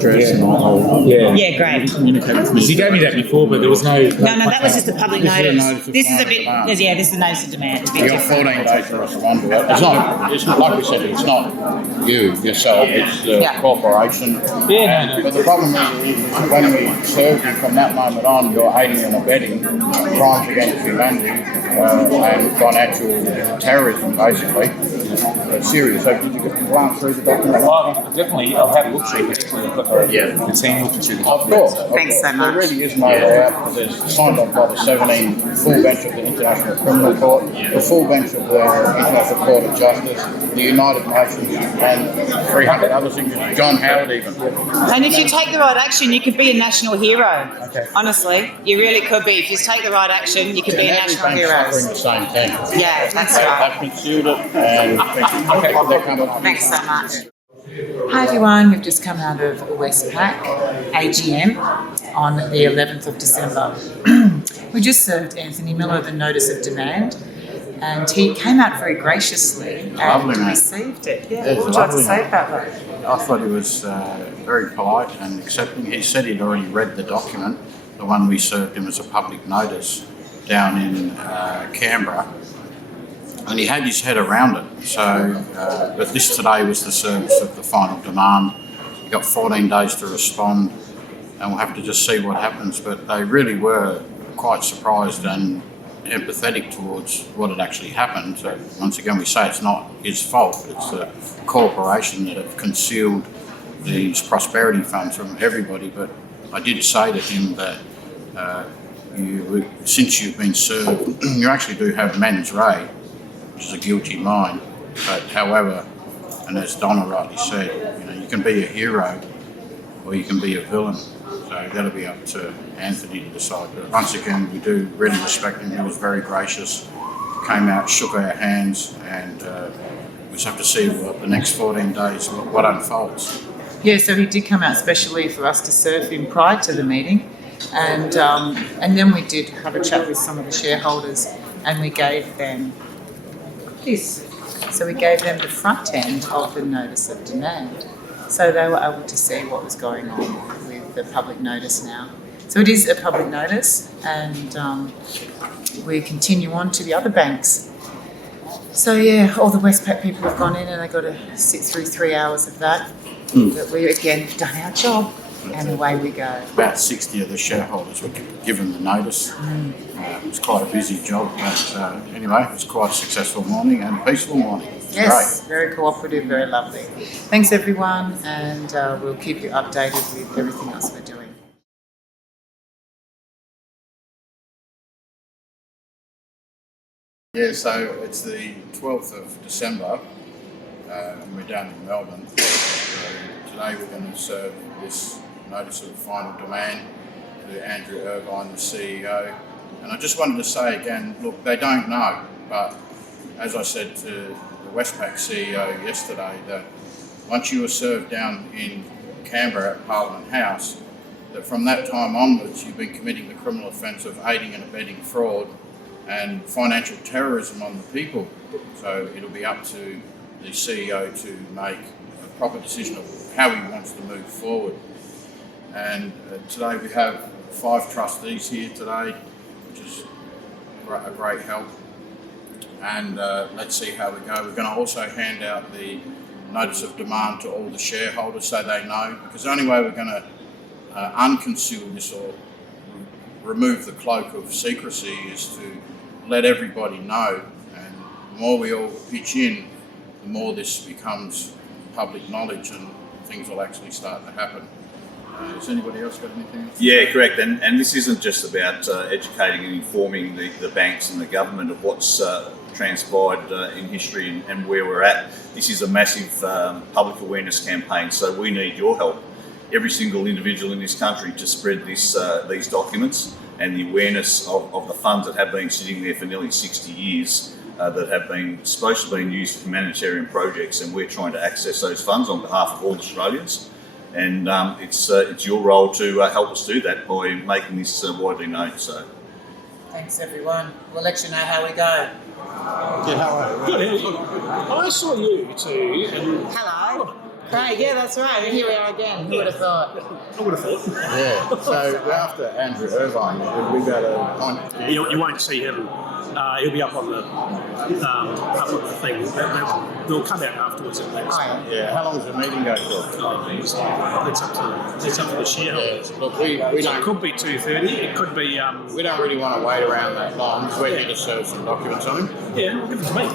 address and I'll Yeah, great. communicate with me. You gave me that before, but there was no. No, that was just a public This is a notice. notice of This is a final bit, demand. this is a notice of demand. It's a bit You got different. 14 days to respond to it. It's not like we said, it's not you, yourself, it's the Yeah. corporation. Yeah. But the problem is when we served you from that moment on, you're aiding and abetting crimes against humanity and financial terrorism, basically. It's serious. So did you glance through the document? Definitely, I'll have a look through it. Definitely, I've got the team looking through the Of course. Thanks so much. There really is no doubt. There's signed off by the 17 full bench of the International Criminal Court, the full bench of the International Court of Justice, the United Nations, and 300 other signatures. John Howard even. And if you take the right action, you could be a national hero. Okay. Honestly, you really could be. If you take the right action, you could be a Every national bank's hero. suffering the same thing. Yeah, that's right. They've pursued it and they're coming on. Thanks so much. Hi everyone, we've just come out of Westpac AGM on the 11th of December. We just served Anthony Miller the notice of demand and he came out very graciously and Lovely, mate. received it. Yeah, Yes, what would you like to lovely, say mate. about that? I thought he was very polite and accepting. He said he'd already read the document, the one we served him as a public notice down in Canberra, and he had his head around it. So, but this today was the service of the final demand. He got 14 days to respond, and we'll have to just see what happens. But they really were quite surprised and empathetic towards what had actually happened. So once again, we say it's not his fault. It's the corporation that have concealed these prosperity funds from everybody. But I did say to him that since you've been served, you actually do have mens rea, which is a guilty mind. But however, and as Donna rightly said, you can be a hero or you can be a villain. So that'll be up to Anthony to decide. But once again, we do really respect him. He was very gracious, came out, shook our hands, and we just have to see what the next 14 days, what unfolds. Yeah, so he did come out specially for us to serve him prior to the meeting and then we did have a chat with some of the shareholders and we gave them this. So we gave them the front end of the notice of demand. So they were able to see what was going on with the public notice now. So it is a public notice and we continue on to the other banks. So yeah, all the Westpac people have gone in and they've got to sit through 3 hours of that. But we again done our job and away we go. About 60 of the shareholders were given the notice. It was quite a busy job, but anyway, it was quite a successful morning and a peaceful morning. It was Yes, great. very cooperative, very lovely. Thanks everyone and we'll keep you updated with everything else we're doing. Yeah, so it's the 12th of December and we're down in Melbourne. So today we're going to serve this notice of final demand to Andrew Irvine, the CEO. And I just wanted to say again, look, they don't know, but as I said to the Westpac CEO yesterday, that once you were served down in Canberra at Parliament House, that from that time onwards you've been committing the criminal offence of aiding and abetting fraud and financial terrorism on the people. So it'll be up to the CEO to make a proper decision of how he wants to move forward. And today we have 5 trustees here today, which is a great help. And let's see how we go. We're going to also hand out the notice of demand to all the shareholders so they know, because the only way we're going to unconceal this or remove the cloak of secrecy is to let everybody know. And the more we all pitch in, the more this becomes public knowledge and things will actually start to happen. Has anybody else got anything else? Yeah, correct. And this isn't just about educating and informing the banks and the government of what's transpired in history and where we're at. This is a massive public awareness campaign, so we need your help, every single individual in this country, to spread these documents and the awareness of the funds that have been sitting there for nearly 60 years that have been supposed to be used for humanitarian projects, and we're trying to access those funds on behalf of all Australians. And it's your role to help us do that by making this widely known. So, Thanks everyone. We'll let you know how we go. Yeah, how are you? Good. I saw you too. And Hello. Craig, yeah, that's right. Here we are again. Who would have thought? I would have thought. Yeah. So after Andrew Irvine, we've got a point. You won't see him. He'll be up on the thing. They'll come out afterwards. And that's, Yeah. How long does the meeting go for? it's up to the shareholders. Look, we So it don't. could be 2:30. It could be. We don't really want to wait around that long because we're here to serve some documents on him. Yeah, give it to me.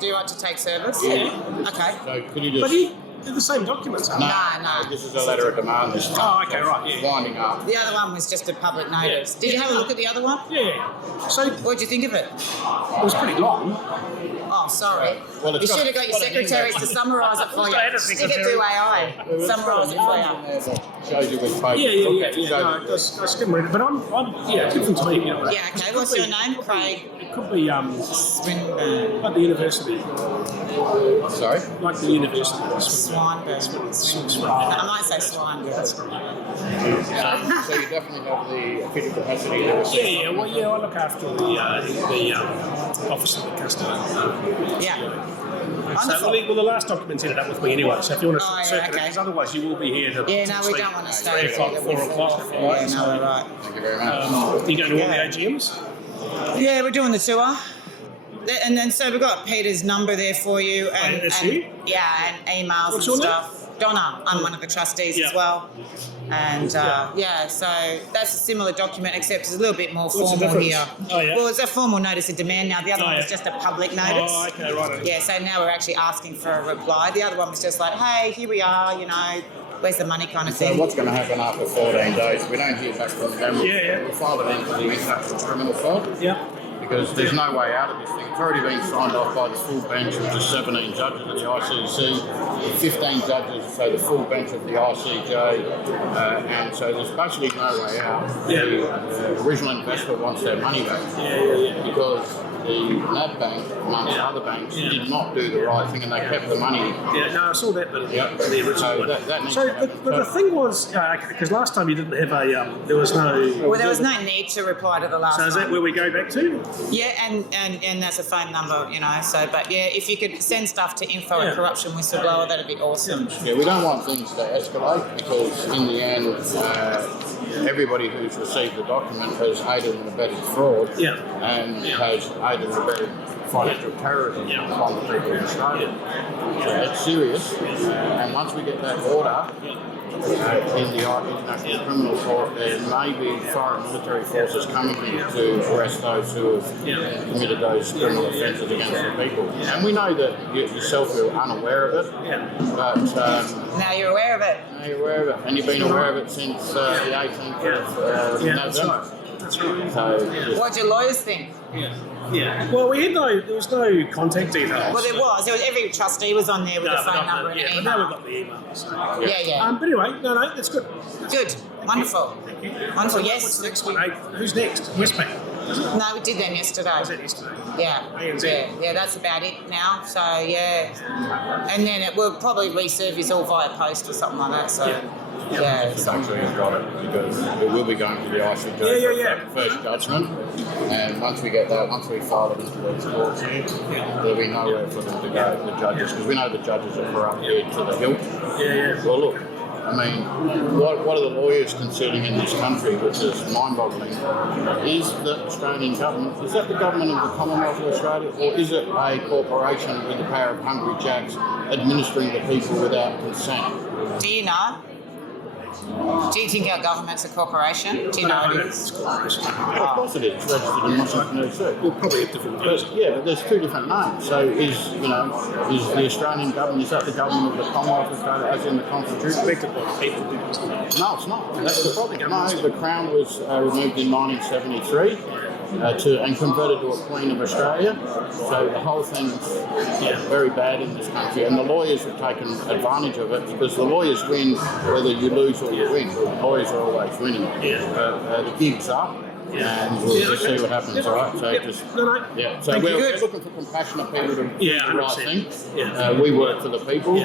Do you like to take service? Yeah. Okay. So could you But just... they're the same documents. Aren't No. This is a letter of demand this time. Oh, okay, right, yeah. It's winding up. The other one was just a public notice. Did you have a look at the other one? they? Yeah. So it What did you think of it? was pretty long. Oh, sorry. Well, it's You should have got- got your secretaries to summarise it for you. I had a Stick it secretary. through AI. Summarise it for you. Shows you with paper. Yeah. No, I skim read it, but I'm different to me. You know. Yeah, okay. What's your name? Craig It could be Swinburne. like the university, Sorry? like the university. Swinburne. I might say swine. So you definitely have the official capacity to receive. Yeah. I look after the office of the customer. Yeah. So, Wonderful. well, the last document's ended up with me anyway. So if you want to Oh, yeah, circuit it, okay. because otherwise you will be here to. Yeah, no, we don't want to stay 3 o'clock, here. 4 o'clock. Yeah, no, we're right. Thank you very much. You going to all the Yeah. AGMs? Yeah, we're doing the tour. And then so we've got Peter's number there for you and, that's and you? yeah, and emails What's and your name? stuff. Donna, I'm one of the trustees as Yeah. well. And so that's a similar document except it's a little bit more What's the formal difference? here. Oh, yeah. Well, it's a formal notice of demand now. The other one was yeah. just a public notice. Oh, okay, right. Yeah, so now we're actually asking for a reply. The other one was just like, hey, here we are, where's the money kind of So thing. what's going to happen after 14 days? We don't hear back from them. Yeah. We'll file it into the international criminal court Yeah. because there's no way out of this thing. It's already been signed off by the full bench of the 17 judges of the ICC, the 15 judges, so the full bench of the ICJ, and so there's basically no way out. Yeah. The original investor wants their money back because the NAB bank, amongst other banks, did not do the right thing and they kept the money. Yeah, no, I saw that, but Yep. the original So one. that needs So, to happen. but the thing was, because last time you didn't have there was no. Well, there was no need to reply to the last So is that one. where we go back to? Yeah, and that's a phone number, so, but yeah, if you could send stuff to info at corruption whistleblower, that'd be awesome. Yeah, we don't want things to escalate because in the end, everybody who's received the document has aided and abetted fraud and has aided and abetted financial terrorism upon the people in Australia. So it's serious, and once we get that order in the International Criminal Court, there may be foreign military forces coming here to arrest those who have committed those criminal offences against the people. And we know that you yourself are unaware of it, but Now you're aware of it. now you're aware of it, and you've been aware of it since the 18th of November. That's right. So What do your lawyers think? Yeah. Well, there was no contact details. Well, there was. Every trustee was on there with a phone number and an but now we've email. got the email. So. Yeah. But anyway, no, that's good. Good. Wonderful. Wonderful, yes. What's the next one? Hey, who's next? Westpac. No, we did them yesterday. Was that yesterday? Yeah. ANZ. Yeah, that's about it now. So, yeah. And then it will probably resurface all via post or something like that. So, yeah. just make sure you've got it because it will be going to the ICJ for first judgment. And once we get that, once we file it into the courts here, there'll be nowhere for them to go, the judges, because we know the judges are corrupt here to the hilt. Yeah. Well, look, I mean, what are the lawyers considering in this country, which is mind-boggling, is the Australian government, is that the government of the Commonwealth of Australia, or is it a corporation with the power of hungry jacks administering the people without consent? Do you know? Do you think our government's a corporation? Do you know it is? Well, of course it is. It's registered in Washington DC. We'll probably have different names. But there's two different names. So is the Australian government, is that the government of the Commonwealth of Australia as in the Constitution? Elected by the people. No, it's not. That's the problem. No, the Crown was removed in 1973 and converted to a Queen of Australia. So the whole thing's very bad in this country, and the lawyers have taken advantage of it because the lawyers win whether you lose or you win. The lawyers are always winning. The gig's up. And we'll just see what happens, all right? So So we're looking for compassionate people to do the right thing. We work for the people.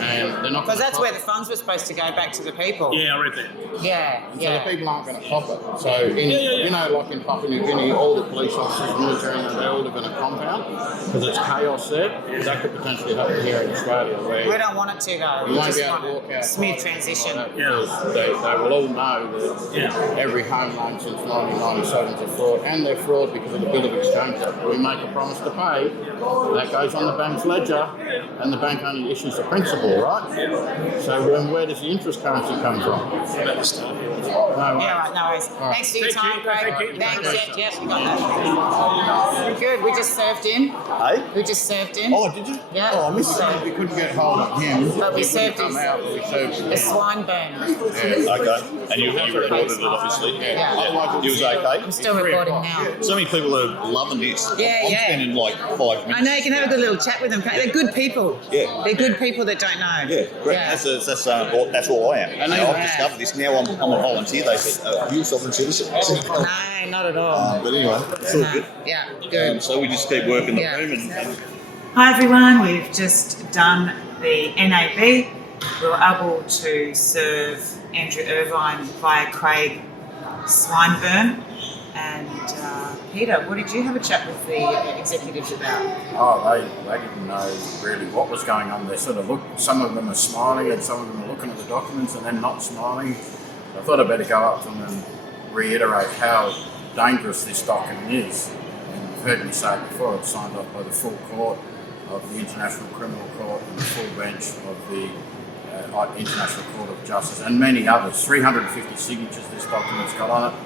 and they're not. Because that's where the funds were supposed to go back to the people. Yeah, I read that. Yeah, So the yeah. people aren't going to cop it. So, you know, like in Papua New Guinea, all the police officers, military, they all live in a compound because it's chaos there. That could potentially happen here in Australia. Where We don't want it to though. you We won't just be able to want walk a out smooth transition. because they will all know that every home loan since 1997 is a fraud, and they're fraud because of the bill of exchange. We make a promise to pay, that goes on the bank's ledger, and the bank only issues the principal, right? So where does the interest currency come from? No, Yeah, right, no worries. right. Thanks for your time, Craig. Thank you. Thanks, yes, you got that. Good, we just served in. Hey? We just served in. Oh, did you? Yeah. Oh, I missed it. We couldn't get hold of him. But we He couldn't served come his- out, but we served him. A swine burn. Yeah. Okay. And you recorded it, obviously. Yeah. It was okay. I'm still recording now. So many people are loving this. Yeah, I'm yeah. spending like 5 minutes. I know you can have a good little chat with them. They're good people. Yeah. They're good people that don't know. Yeah, great. Yeah. That's all I am. And Yeah. I've discovered this. Now I'm a volunteer. They said, you sovereign citizen. No, not at all. But anyway, it's all No. good. Yeah, good. So we just keep working the Yeah. room and Hi everyone, we've just done the NAB. We were able to serve Andrew Irvine via Craig Swinburne. And Peter, what did you have a chat with the executives about? Oh, they didn't know really what was going on. They sort of looked, some of them are smiling and some of them are looking at the documents and then not smiling. I thought I'd better go up to them and reiterate how dangerous this document is. And you've heard me say it before, it's signed off by the full court of the International Criminal Court and the full bench of the International Court of Justice and many others. 350 signatures this document's got on it.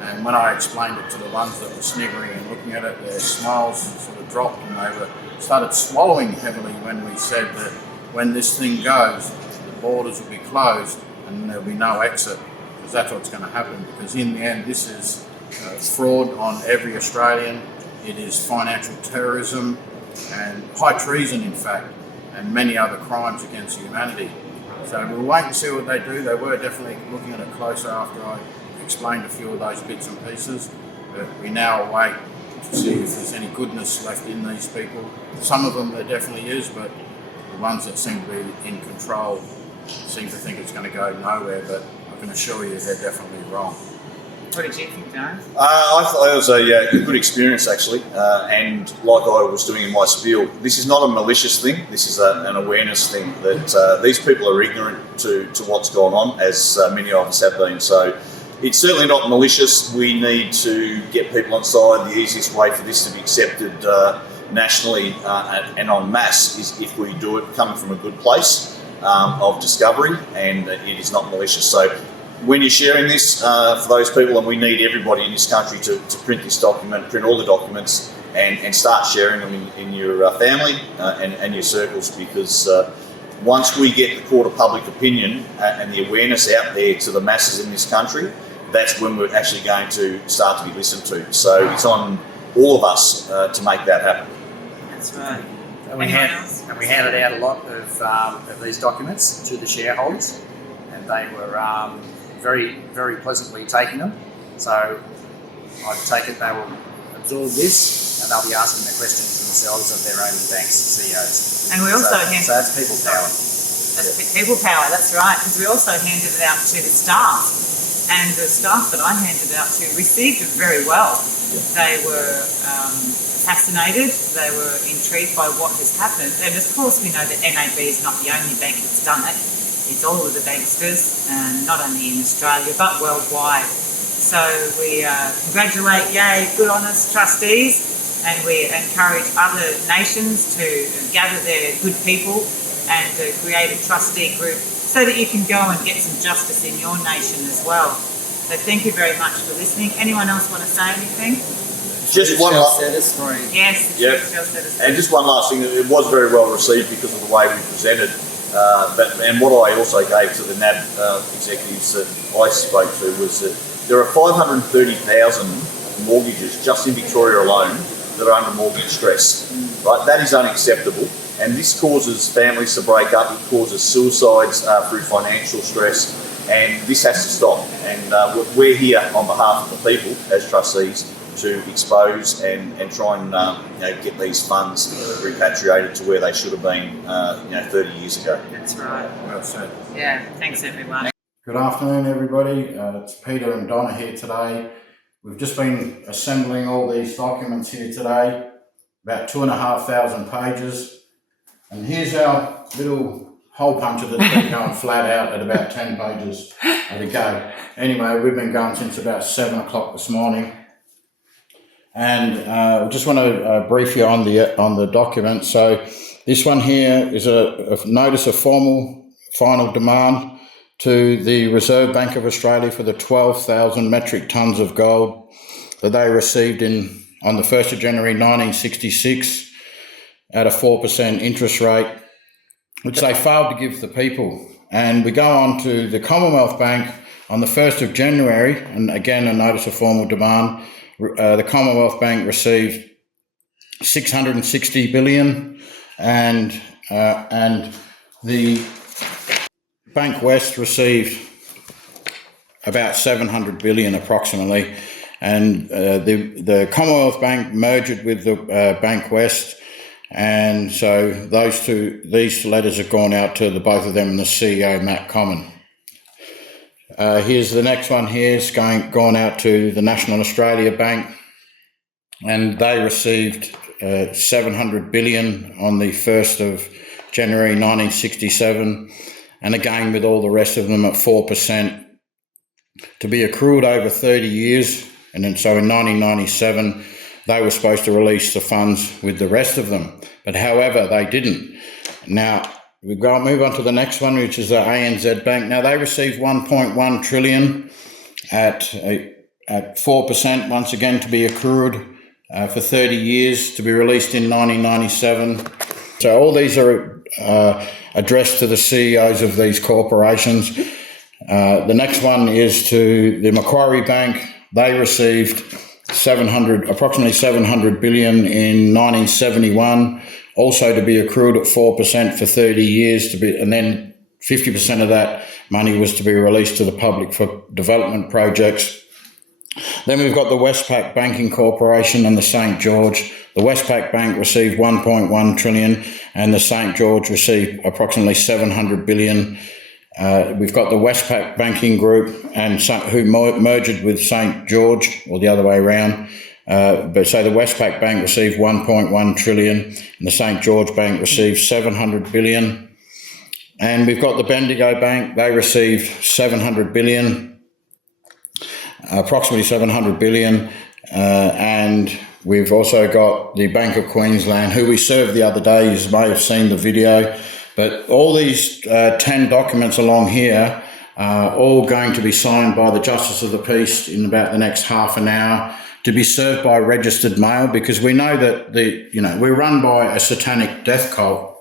And when I explained it to the ones that were sniggering and looking at it, their smiles sort of dropped and they started swallowing heavily when we said that when this thing goes, the borders will be closed and there'll be no exit, because that's what's going to happen. Because in the end, this is fraud on every Australian. It is financial terrorism and high treason, in fact, and many other crimes against humanity. So we'll wait and see what they do. They were definitely looking at it closer after I explained a few of those bits and pieces, but we now await to see if there's any goodness left in these people. Some of them there definitely is, but the ones that seem to be in control seem to think it's going to go nowhere, but I can assure you they're definitely wrong. What did you think, Darren? I thought it was a good experience actually, and like I was doing in my spiel, this is not a malicious thing. This is an awareness thing that these people are ignorant to what's gone on, as many of us have been. So it's certainly not malicious. We need to get people on side. The easiest way for this to be accepted nationally and en masse is if we do it coming from a good place of discovery, and it is not malicious. So when you're sharing this for those people, and we need everybody in this country to print this document, print all the documents, and start sharing them in your family and your circles, because once we get the court of public opinion and the awareness out there to the masses in this country, that's when we're actually going to start to be listened to. So it's on all of us to make that happen. That's right. And we handed out a lot of these documents to the shareholders, and they were very, very pleasantly taking them. So I take it they will absorb this, and they'll be asking the questions themselves of their own banks and CEOs. And we also so that's people power. That's people power, that's right, because we also handed it out to the staff. And the staff that I handed it out to received it very well. They were fascinated, they were intrigued by what has happened. And of course we know that NAB is not the only bank that's done it. It's all of the banksters, not only in Australia but worldwide. So we congratulate, yay, good on us trustees, and we encourage other nations to gather their good people and to create a trustee group so that you can go and get some justice in your nation as well. So thank you very much for listening. Anyone else want to say anything? Just one last Yes. Yep. And just one last thing, it was very well received because of the way we presented. And what I also gave to the NAB executives that I spoke to was that there are 530,000 mortgages just in Victoria alone that are under mortgage stress. Right, that is unacceptable, and this causes families to break up. It causes suicides through financial stress, and this has to stop. And we're here on behalf of the people as trustees to expose and try and get these funds repatriated to where they should have been 30 years ago. That's right. Well said. Yeah, thanks everyone. Good afternoon, everybody. It's Peter and Donna here today. We've just been assembling all these documents here today, about 2,500 pages. And here's our little hole puncher that's been going flat out at about 10 pages at a go. Anyway, we've been going since about 7 o'clock this morning. And I just want to brief you on the document. So this one here is a notice of final demand to the Reserve Bank of Australia for the 12,000 metric tonnes of gold that they received on the 1st of January 1966 at a 4% interest rate, which they failed to give the people. And we go on to the Commonwealth Bank on the 1st of January, and again a notice of formal demand. The Commonwealth Bank received 660 billion, and the Bankwest received about 700 billion approximately, and the Commonwealth Bank merged with the Bankwest, and so these letters have gone out to both of them and the CEO, Matt Common. Here's the next one. Here's gone out to the National Australia Bank, and they received 700 billion on the 1st of January 1967. And again, with all the rest of them at 4%, to be accrued over 30 years. And then so in 1997, they were supposed to release the funds with the rest of them. But however, they didn't. Now, we move on to the next one, which is the ANZ Bank. Now, they received 1.1 trillion at 4%, once again, to be accrued for 30 years, to be released in 1997. So all these are addressed to the CEOs of these corporations. The next one is to the Macquarie Bank. They received approximately 700 billion in 1971, also to be accrued at 4% for 30 years, and then 50% of that money was to be released to the public for development projects. Then we've got the Westpac Banking Corporation and the St George. The Westpac Bank received 1.1 trillion and the St George received approximately 700 billion. We've got the Westpac Banking Group who merged with St George, or the other way around. But so the Westpac Bank received 1.1 trillion and the St George Bank received 700 billion. And we've got the Bendigo Bank. They received 700 billion, approximately 700 billion. And we've also got the Bank of Queensland, who we served the other day. You may have seen the video. But all these 10 documents along here are all going to be signed by the Justice of the Peace in about the next half an hour, to be served by registered mail, because we know that we're run by a satanic death cult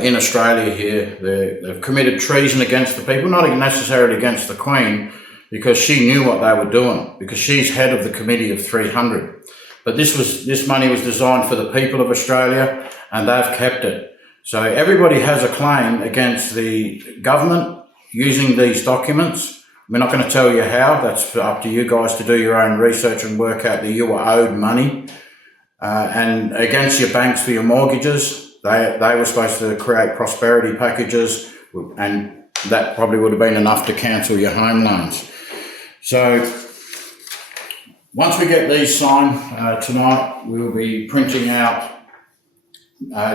in Australia here. They've committed treason against the people, not necessarily against the Queen, because she knew what they were doing, because she's head of the Committee of 300. But this money was designed for the people of Australia, and they've kept it. So everybody has a claim against the government using these documents. We're not going to tell you how. That's up to you guys to do your own research and work out that you were owed money. And against your banks for your mortgages. They were supposed to create prosperity packages, and that probably would have been enough to cancel your home loans. So once we get these signed tonight, we'll be printing out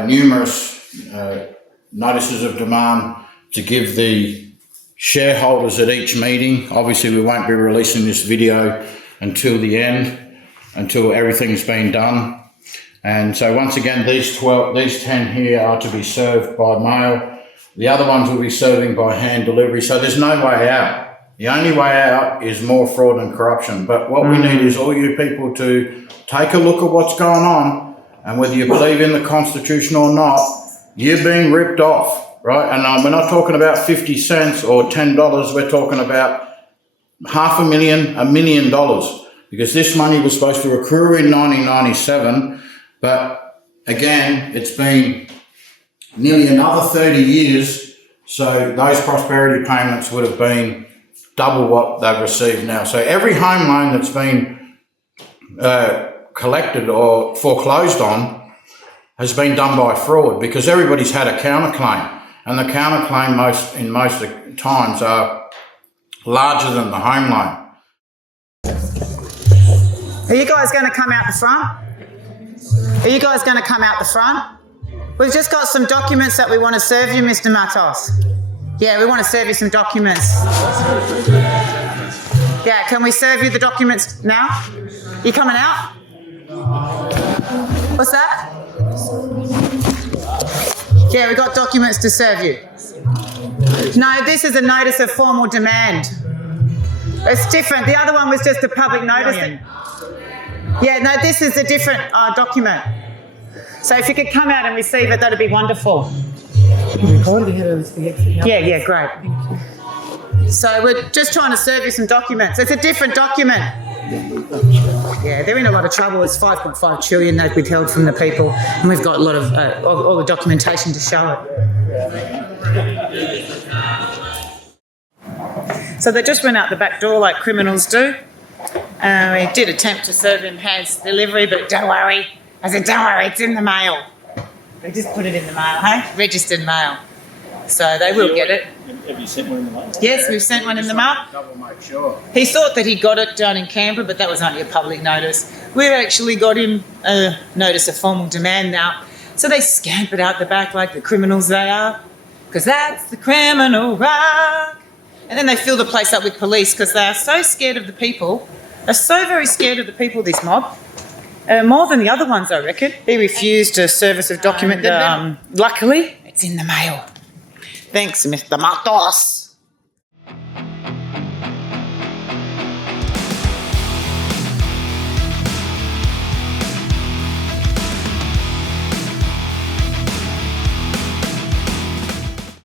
numerous notices of demand to give the shareholders at each meeting. Obviously, we won't be releasing this video until the end, until everything's been done. And so once again, these 10 here are to be served by mail. The other ones will be serving by hand delivery. So there's no way out. The only way out is more fraud and corruption. But what we need is all you people to take a look at what's going on, and whether you believe in the Constitution or not, you're being ripped off, right? And we're not talking about 50 cents or $10. We're talking about $500,000, $1 million, because this money was supposed to accrue in 1997. But again, it's been nearly another 30 years. So those prosperity payments would have been double what they've received now. So every home loan that's been collected or foreclosed on has been done by fraud, because everybody's had a counterclaim, and the counterclaim in most times are larger than the home loan. Are you guys going to come out the front? Are you guys going to come out the front? We've just got some documents that we want to serve you, Mr. Matos. Yeah, we want to serve you some documents. Yeah, can we serve you the documents now? You coming out? What's that? Yeah, we got documents to serve you. No, this is a notice of formal demand. It's different. The other one was just a public notice. Yeah, no, this is a different document. So if you could come out and receive it, that'd be wonderful. Yeah, great. So we're just trying to serve you some documents. It's a different document. Yeah, they're in a lot of trouble. It's 5.5 trillion they've withheld from the people, and we've got a lot of all the documentation to show it. So they just went out the back door like criminals do. We did attempt to serve him hands delivery, but don't worry. I said, don't worry, it's in the mail. They just put it in the mail, hey? Registered mail. So they will get it. Have you sent one in the mail? Yes, we've sent one in the mail. Double make sure. He thought that he got it down in Canberra, but that was only a public notice. We've actually got him a notice of formal demand now. So they scampered out the back like the criminals they are, because that's the criminal rock. And then they fill the place up with police because they are so scared of the people. They're so very scared of the people, this mob. More than the other ones, I reckon. He refused a service of document. Luckily, it's in the mail. Thanks, Mr. Matos.